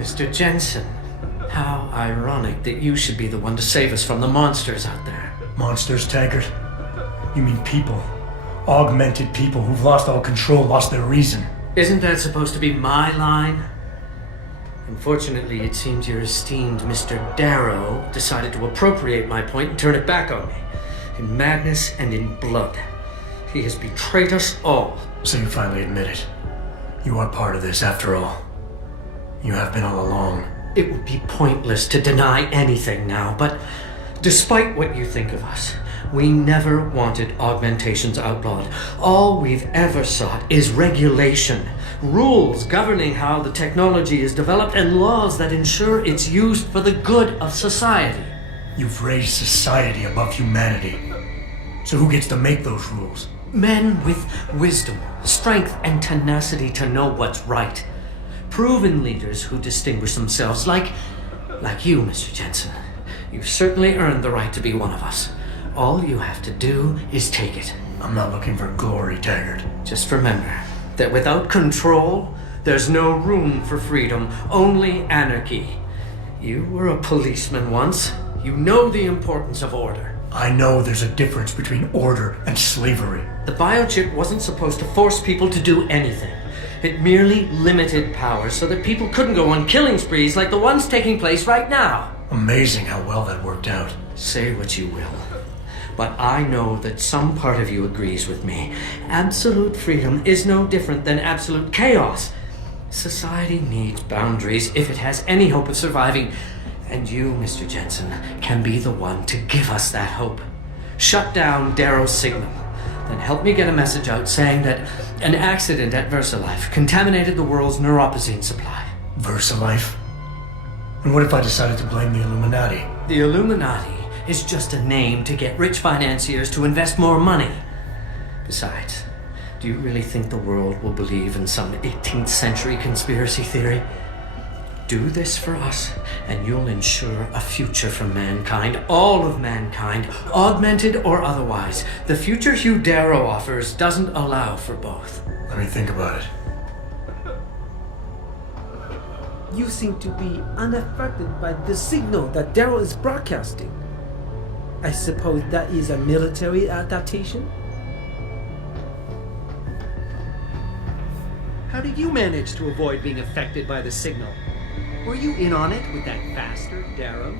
Mr. Jensen, how ironic that you should be the one to save us from the monsters out there. Monsters, Taggart? You mean people. Augmented people who've lost all control, lost their reason. Isn't that supposed to be my line? Unfortunately, it seems your esteemed Mr. Darrow decided to appropriate my point and turn it back on me. In madness and in blood. He has betrayed us all. So you finally admit it. You are part of this, after all. You have been all along. It would be pointless to deny anything now, but despite what you think of us, we never wanted augmentations outlawed. All we've ever sought is regulation, rules governing how the technology is developed, and laws that ensure it's used for the good of society. You've raised society above humanity. So who gets to make those rules? Men with wisdom, strength, and tenacity to know what's right. Proven leaders who distinguish themselves like you, Mr. Jensen. You've certainly earned the right to be one of us. All you have to do is take it. I'm not looking for glory, Taggart. Just remember that without control, there's no room for freedom, only anarchy. You were a policeman once. You know the importance of order. I know there's a difference between order and slavery. The biochip wasn't supposed to force people to do anything. It merely limited power so that people couldn't go on killing sprees like the ones taking place right now. Amazing how well that worked out. Say what you will, but I know that some part of you agrees with me. Absolute freedom is no different than absolute chaos. Society needs boundaries if it has any hope of surviving. And you, Mr. Jensen, can be the one to give us that hope. Shut down Darrow's signal. Then help me get a message out saying that an accident at VersaLife contaminated the world's neuropozyne supply. VersaLife? And what if I decided to blame the Illuminati? The Illuminati is just a name to get rich financiers to invest more money. Besides, do you really think the world will believe in some 18th century conspiracy theory? Do this for us, and you'll ensure a future for mankind, all of mankind, augmented or otherwise. The future Hugh Darrow offers doesn't allow for both. Let me think about it. You seem to be unaffected by the signal that Darrow is broadcasting. I suppose that is a military adaptation? How did you manage to avoid being affected by the signal? Were you in on it with that bastard, Darrow?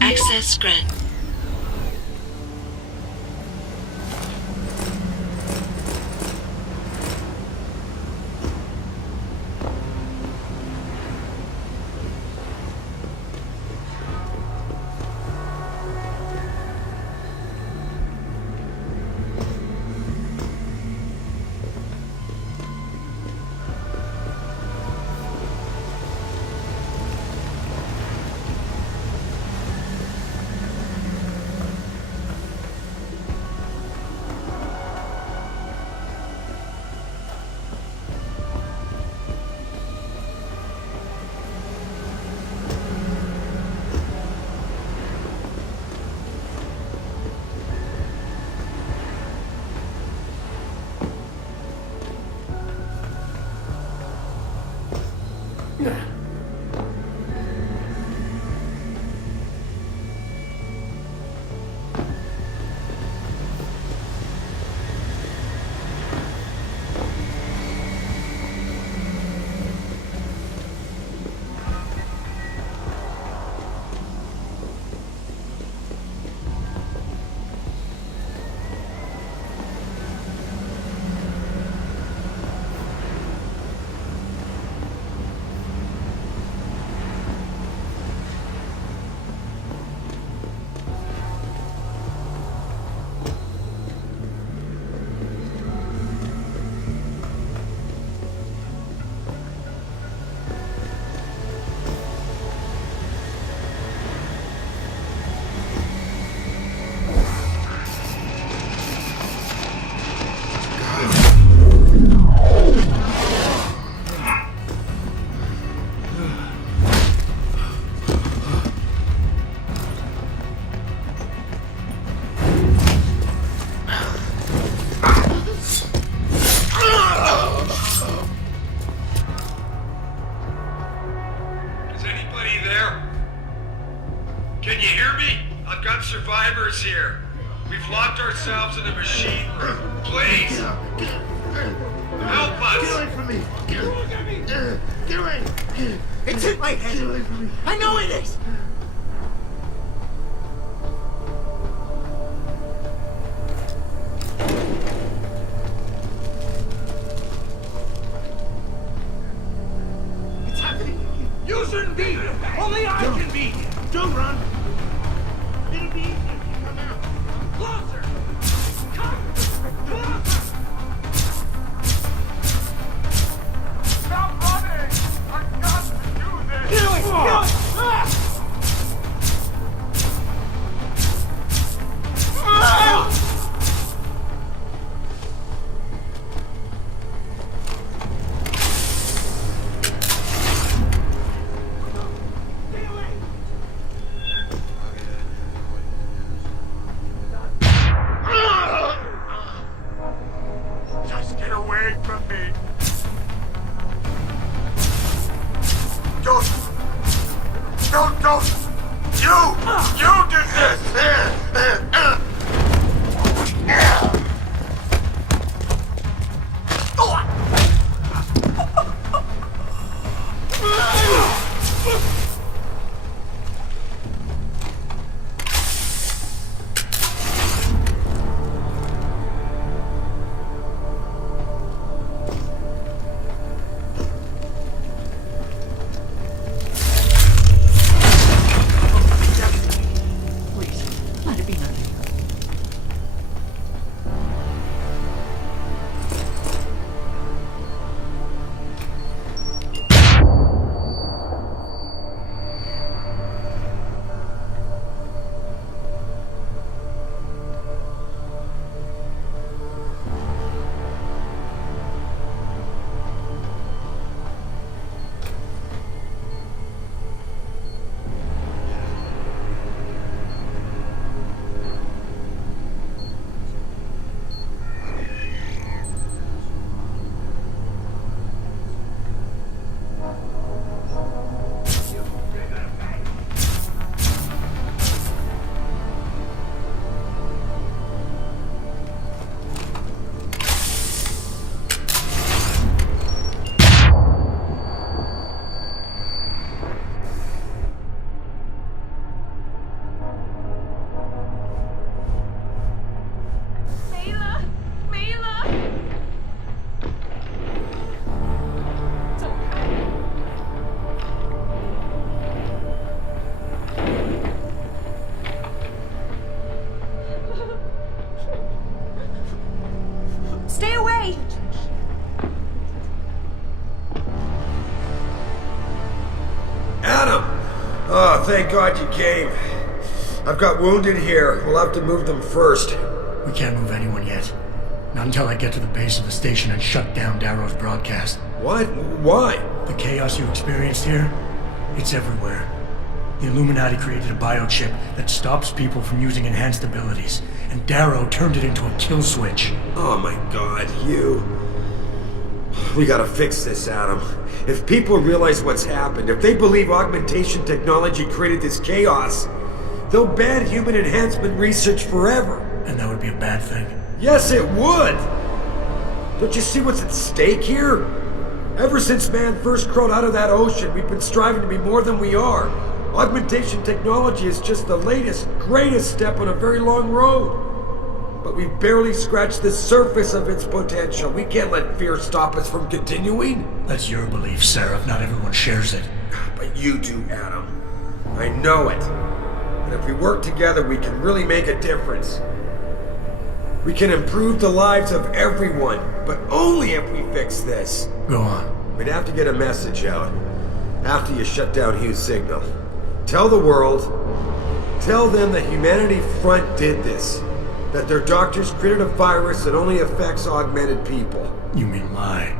Access granted. Can you hear me? I've got survivors here. We've locked ourselves in the machine room. Please! Help us! Get away from me! Get away! It's in my head! Get away from me! I know it is! It's happening! You shouldn't be here! Only I can be here! Don't run! It'll be easier if you come out. Closer! Come! Closer! Stop running! I've got to do this! Get away! Get away! Just get away from me! Don't! You did this! Oh, thank God you came. I've got wounded here. We'll have to move them first. We can't move anyone yet. Not until I get to the base of the station and shut down Darrow's broadcast. What? Why? The chaos you experienced here, it's everywhere. The Illuminati created a biochip that stops people from using enhanced abilities, and Darrow turned it into a kill switch. Oh my God, you. We gotta fix this, Adam. If people realize what's happened, if they believe augmentation technology created this chaos, they'll ban human enhancement research forever. And that would be a bad thing. Yes, it would! Don't you see what's at stake here? Ever since man first crawled out of that ocean, we've been striving to be more than we are. Augmentation technology is just the latest, greatest step on a very long road. But we've barely scratched the surface of its potential. We can't let fear stop us from continuing. That's your belief, Seraph. Not everyone shares it. But you do, Adam. I know it. And if we work together, we can really make a difference. We can improve the lives of everyone, but only if we fix this. Go on. We'd have to get a message out after you shut down Hugh's signal. Tell the world, tell them the Humanity Front did this. That their doctors created a virus that only affects augmented people. You mean lie?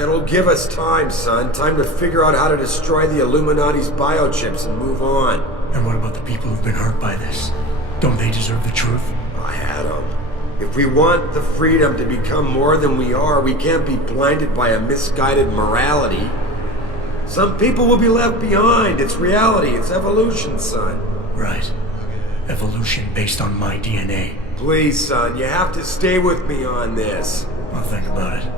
It'll give us time, son. Time to figure out how to destroy the Illuminati's biochips and move on. And what about the people who've been hurt by this? Don't they deserve the truth? Adam, if we want the freedom to become more than we are, we can't be blinded by a misguided morality. Some people will be left behind. It's reality. It's evolution, son. Right. Evolution based on my DNA. Please, son, you have to stay with me on this. I'll think about it.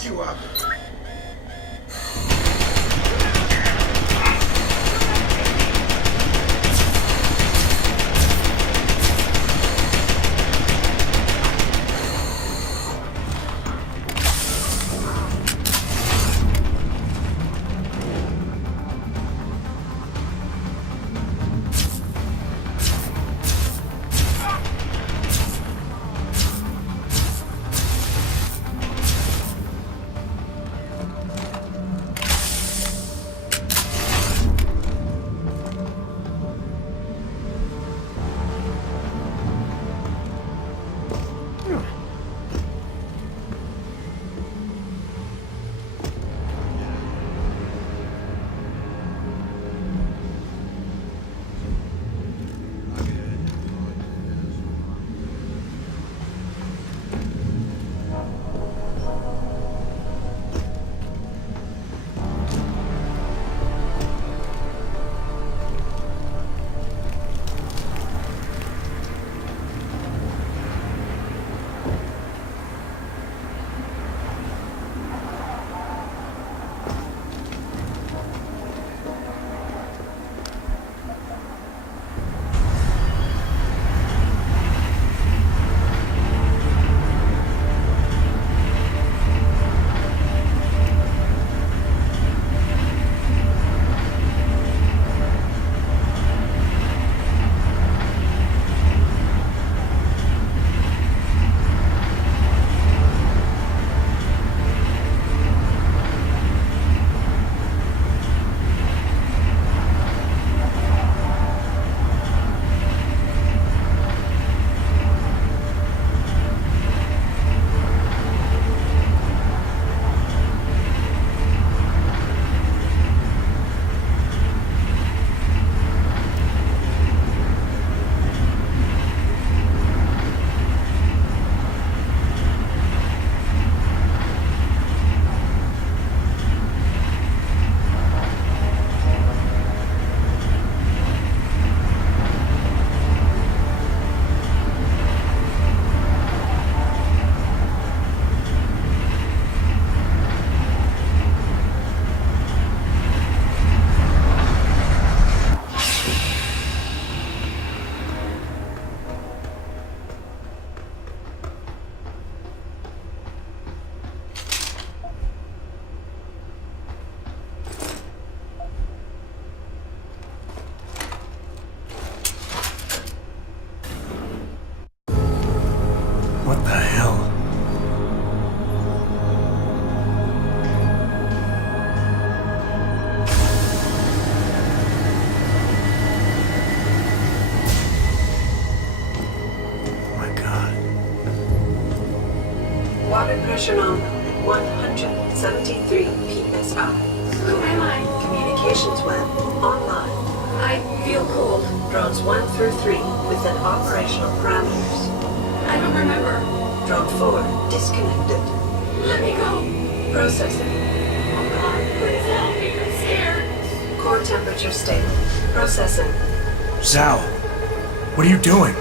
fix you up. What the hell? My God. Water pressure nominal at 173 psi. Who am I? Communications web online. I feel cold. Drones 1 through 3 within operational parameters. I don't remember. Drone 4 disconnected. Let me go. Processing. Oh God, please help me. I'm scared. Core temperature stable. Processing. Zhao, what are you doing?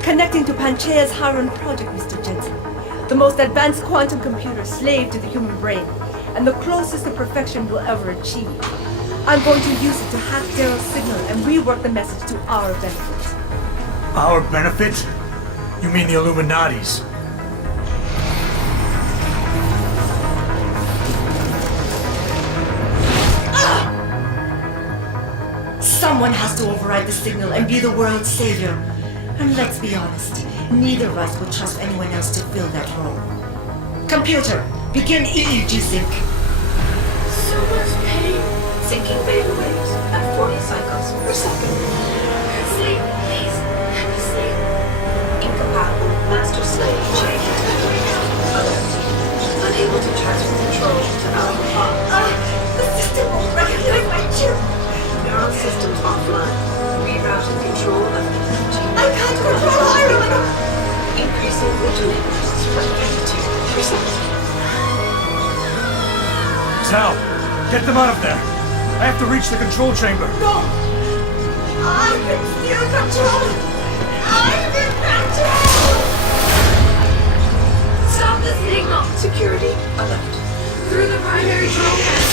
Connecting to Panchea's Harun project, Mr. Jensen. The most advanced quantum computer slave to the human brain, and the closest to perfection we'll ever achieve. I'm going to use it to hack Darrow's signal and rework the message to our benefit. Our benefit? You mean the Illuminati's? Someone has to override the signal and be the world's savior. And let's be honest, neither of us would trust anyone else to fill that role. Computer, begin EEG sync. So much pain. Syncing beta waves at 40 cycles per second. Sleep, please. Let me sleep. Incompatible master-slave chain. Alert. Unable to transfer control to Alpha 5. The system won't recognize my chip. Neural systems offline. Rerouting control of energy. I can't control Ireland. Increasing vigilance from 32%. Zhao, get them out of there. I have to reach the control chamber. No! I'm in still control! I'm in control! Stop the signal. Security alert. Through the primary control panel.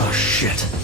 Oh shit.